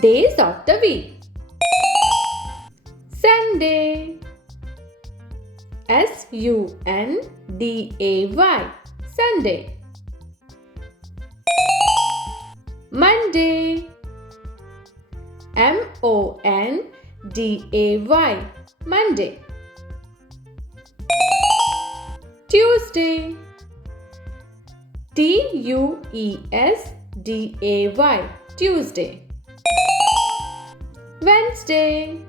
Days of the week. Sunday. Sunday. Sunday. Monday. Monday. Monday. Tuesday. Tuesday. Tuesday. Wednesday. Wednesday.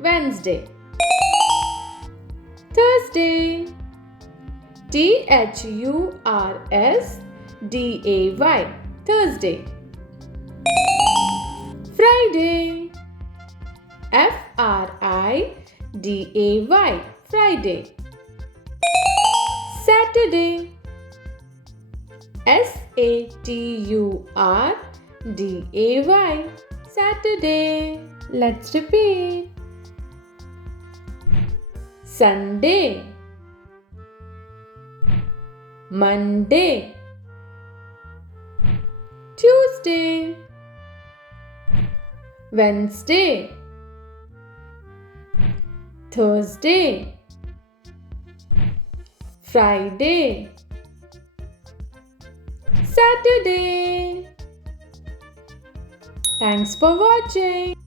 Wednesday. Thursday. Thursday. Thursday. Friday. Friday. Saturday. Saturday. Let's repeat. Sunday. Monday. Tuesday. Wednesday. Thursday. Friday. Saturday. Thanks for watching.